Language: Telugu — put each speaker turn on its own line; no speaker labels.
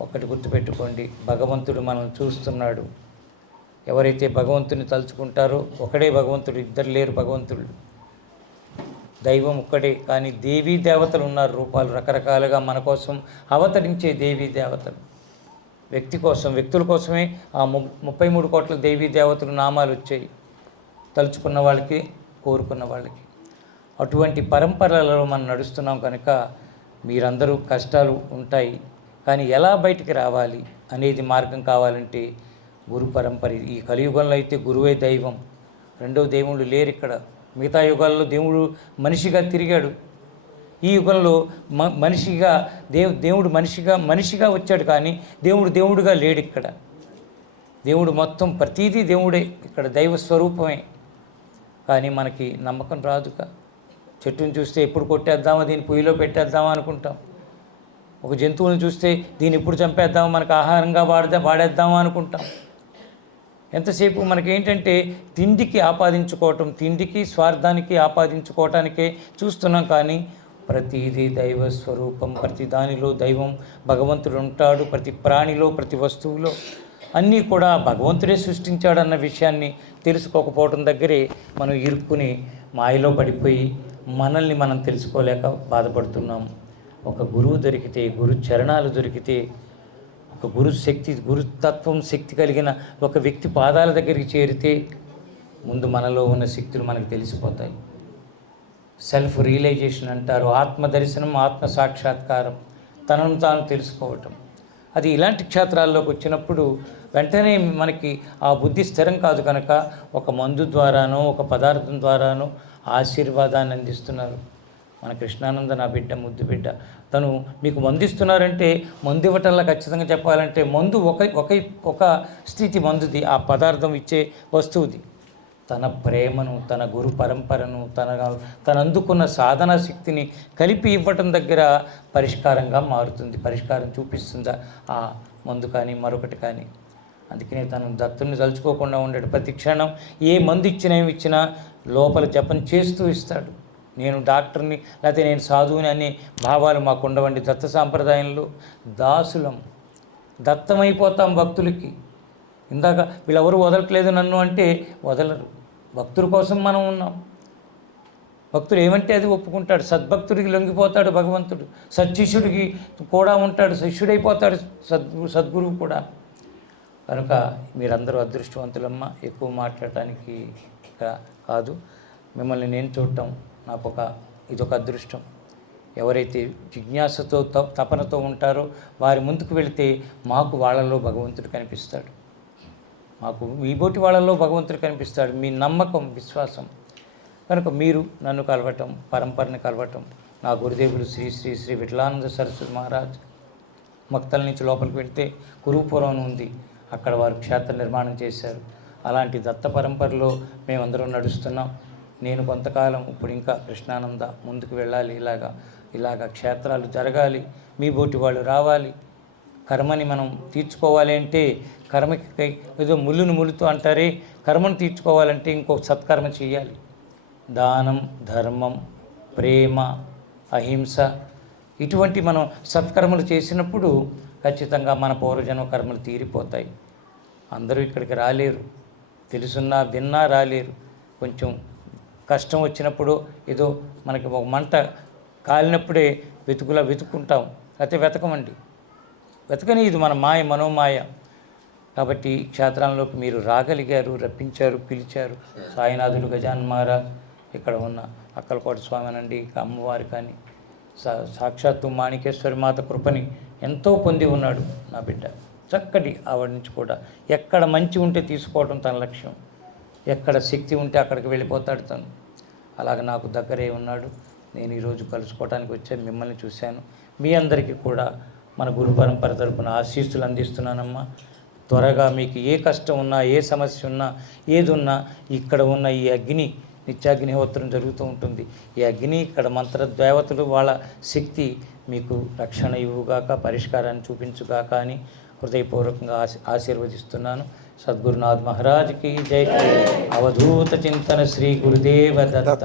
ఒకటి గుర్తుపెట్టుకోండి. భగవంతుడు మనల్ని చూస్తున్నాడు. ఎవరైతే భగవంతుని తలుచుకుంటారో ఒకడే భగవంతుడు ఇద్దరు లేరు భగవంతుడు దైవం ఒక్కడే కానీ దేవీ దేవతలు ఉన్నారు రూపాలు రకరకాలుగా మన కోసం అవతరించే దేవీ దేవతలు. వ్యక్తి కోసం వ్యక్తుల కోసమే ఆ ము ముప్పై మూడు కోట్ల దేవీ దేవతలు నామాలు వచ్చాయి. తలుచుకున్న వాళ్ళకి కోరుకున్న వాళ్ళకి. అటువంటి పరంపరలలో మనం నడుస్తున్నాం కనుక మీరందరూ కష్టాలు ఉంటాయి. కానీ ఎలా బయటికి రావాలి అనేది మార్గం కావాలంటే గురు పరంపర. ఈ కలియుగంలో అయితే గురువే దైవం. రెండవ దేవుళ్ళు లేరు ఇక్కడ. మిగతా యుగాల్లో దేవుడు మనిషిగా తిరిగాడు. ఈ యుగంలో మ మనిషిగా దేవు దేవుడు మనిషిగా మనిషిగా వచ్చాడు కానీ దేవుడు దేవుడుగా లేడు ఇక్కడ. దేవుడు మొత్తం ప్రతీదీ దేవుడే. ఇక్కడ దైవ స్వరూపమే. కానీ మనకి నమ్మకం రాదుగా చెట్టుని చూస్తే ఎప్పుడు కొట్టేద్దామా దీన్ని పొయ్యిలో పెట్టేద్దామా అనుకుంటాం. ఒక జంతువుని చూస్తే దీన్ని ఎప్పుడు చంపేద్దాం? మనకు ఆహారంగా వాడదా వాడేద్దామా అనుకుంటాం. ఎంతసేపు మనకేంటంటే తిండికి ఆపాదించుకోవటం తిండికి స్వార్థానికి ఆపాదించుకోవటానికే చూస్తున్నాం కానీ ప్రతిదీ దైవ స్వరూపం ప్రతి దానిలో దైవం భగవంతుడు ఉంటాడు ప్రతి ప్రాణిలో ప్రతి వస్తువులో. అన్నీ కూడా భగవంతుడే సృష్టించాడన్న విషయాన్ని తెలుసుకోకపోవడం దగ్గరే మనం ఇరుక్కుని మాయలో పడిపోయి మనల్ని మనం తెలుసుకోలేక బాధపడుతున్నాం. ఒక గురువు దొరికితే గురు చరణాలు దొరికితే ఒక గురు శక్తి గురుతత్వం శక్తి కలిగిన ఒక వ్యక్తి పాదాల దగ్గరికి చేరితే ముందు మనలో ఉన్న శక్తులు మనకు తెలిసిపోతాయి. సెల్ఫ్ రియలైజేషన్ అంటారు ఆత్మ దర్శనం ఆత్మ సాక్షాత్కారం తనను తాను తెలుసుకోవటం. అది ఇలాంటి క్షేత్రాల్లోకి వచ్చినప్పుడు వెంటనే మనకి ఆ బుద్ధి స్థిరం కాదు కనుక ఒక మందు ద్వారానో ఒక పదార్థం ద్వారానో ఆశీర్వాదాన్ని అందిస్తున్నారు. మన కృష్ణానంద నా బిడ్డ ముద్దు బిడ్డ. తను మీకు మందిస్తున్నారంటే మందు ఇవ్వటంలో ఖచ్చితంగా చెప్పాలంటే మందు ఒక ఒక ఒక స్థితి మందుది ఆ పదార్థం ఇచ్చే వస్తువుది. తన ప్రేమను తన గురు పరంపరను తన తన అందుకున్న సాధన శక్తిని కలిపి ఇవ్వటం దగ్గర పరిష్కారంగా మారుతుంది పరిష్కారం చూపిస్తుందా? ఆ మందు కానీ మరొకటి కానీ. అందుకనే తను దత్తుని తలుచుకోకుండా ఉండేది ప్రతి క్షణం ఏ మందు ఇచ్చినా ఏమి ఇచ్చినా లోపల జపం చేస్తూ ఇస్తాడు. నేను డాక్టర్ని లేకపోతే నేను సాధువుని అనే భావాలు మాకు ఉండవండి. దత్త సాంప్రదాయంలో దాసులం దత్తమైపోతాం భక్తులకి. ఇందాక వీళ్ళెవరు వదలట్లేదు నన్ను అంటే వదలరు. భక్తుల కోసం మనం ఉన్నాం. భక్తుడు ఏమంటే అది ఒప్పుకుంటాడు. సద్భక్తుడికి లొంగిపోతాడు భగవంతుడు. సత్శిష్యుడికి కూడా ఉంటాడు. శిష్యుడైపోతాడు సద్గు సద్గురువు కూడా. కనుక మీరందరూ అదృష్టవంతులమ్మ. ఎక్కువ మాట్లాడటానికి కాదు. మిమ్మల్ని నేను చూడటం నాకు ఒక ఇదొక అదృష్టం. ఎవరైతే జిజ్ఞాసతో తపనతో ఉంటారో వారి ముందుకు వెళితే మాకు వాళ్ళలో భగవంతుడు కనిపిస్తాడు. మాకు మీబోటి వాళ్ళలో భగవంతుడు కనిపిస్తాడు. మీ నమ్మకం విశ్వాసం. కనుక మీరు నన్ను కలవటం పరంపరని కలవటం నా గురుదేవులు శ్రీ శ్రీ శ్రీ విఠలానంద సరస్వతి మహారాజ్ మక్తల నుంచి లోపలికి వెళితే కురుపురం ఉంది. అక్కడ వారు క్షేత్ర నిర్మాణం చేశారు. అలాంటి దత్త పరంపరలో మేమందరం నడుస్తున్నాం. నేను కొంతకాలం ఇప్పుడు ఇంకా కృష్ణానంద ముందుకు వెళ్ళాలి ఇలాగా ఇలాగా క్షేత్రాలు జరగాలి మీ బోటి వాళ్ళు రావాలి కర్మని మనం తీర్చుకోవాలి అంటే కర్మకి ఏదో ముళ్ళును ములుతూ అంటారే కర్మను తీర్చుకోవాలంటే ఇంకో సత్కర్మ చేయాలి. దానం ధర్మం ప్రేమ అహింస ఇటువంటి మనం సత్కర్మలు చేసినప్పుడు ఖచ్చితంగా మన పూర్వజన్మ కర్మలు తీరిపోతాయి. అందరూ ఇక్కడికి రాలేరు. తెలుసున్నా విన్నా రాలేరు. కొంచెం కష్టం వచ్చినప్పుడు ఏదో మనకి ఒక మంట కాలినప్పుడే వెతుకులా వెతుక్కుంటాం. అయితే వెతకమండి. వెతకని ఇది మన మాయ మనోమాయ. కాబట్టి క్షేత్రంలోకి మీరు రాగలిగారు రప్పించారు పిలిచారు. సాయినాథుడు గజాన్ మహారాజ్ ఇక్కడ ఉన్న అక్కలకోట స్వామి అనండి అమ్మవారు కానీ సా సాక్షాత్తు మాణికేశ్వరి మాత కృపని ఎంతో పొంది ఉన్నాడు నా బిడ్డ. చక్కటి ఆవిడ నుంచి కూడా ఎక్కడ మంచి ఉంటే తీసుకోవడం తన లక్ష్యం. ఎక్కడ శక్తి ఉంటే అక్కడికి వెళ్ళిపోతాడు తను. అలాగ నాకు దగ్గరే ఉన్నాడు. నేను ఈరోజు కలుసుకోవడానికి వచ్చాను మిమ్మల్ని చూశాను. మీ అందరికీ కూడా మన గురు పరంపర తరపున ఆశీస్సులు అందిస్తున్నానమ్మా. త్వరగా మీకు ఏ కష్టం ఉన్నా ఏ సమస్య ఉన్నా ఏది ఉన్నా ఇక్కడ ఉన్న ఈ అగ్ని నిత్యాగ్నిహోత్రం జరుగుతూ ఉంటుంది. ఈ అగ్ని ఇక్కడ మంత్ర దేవతలు వాళ్ళ శక్తి మీకు రక్షణ ఇవ్వుగాక పరిష్కారాన్ని చూపించుగాక అని హృదయపూర్వకంగా ఆశీ ఆశీర్వదిస్తున్నాను. సద్గురునాథ్ మహారాజ్కి జై. అవధూత చింతన Shri Gurudeva Datta.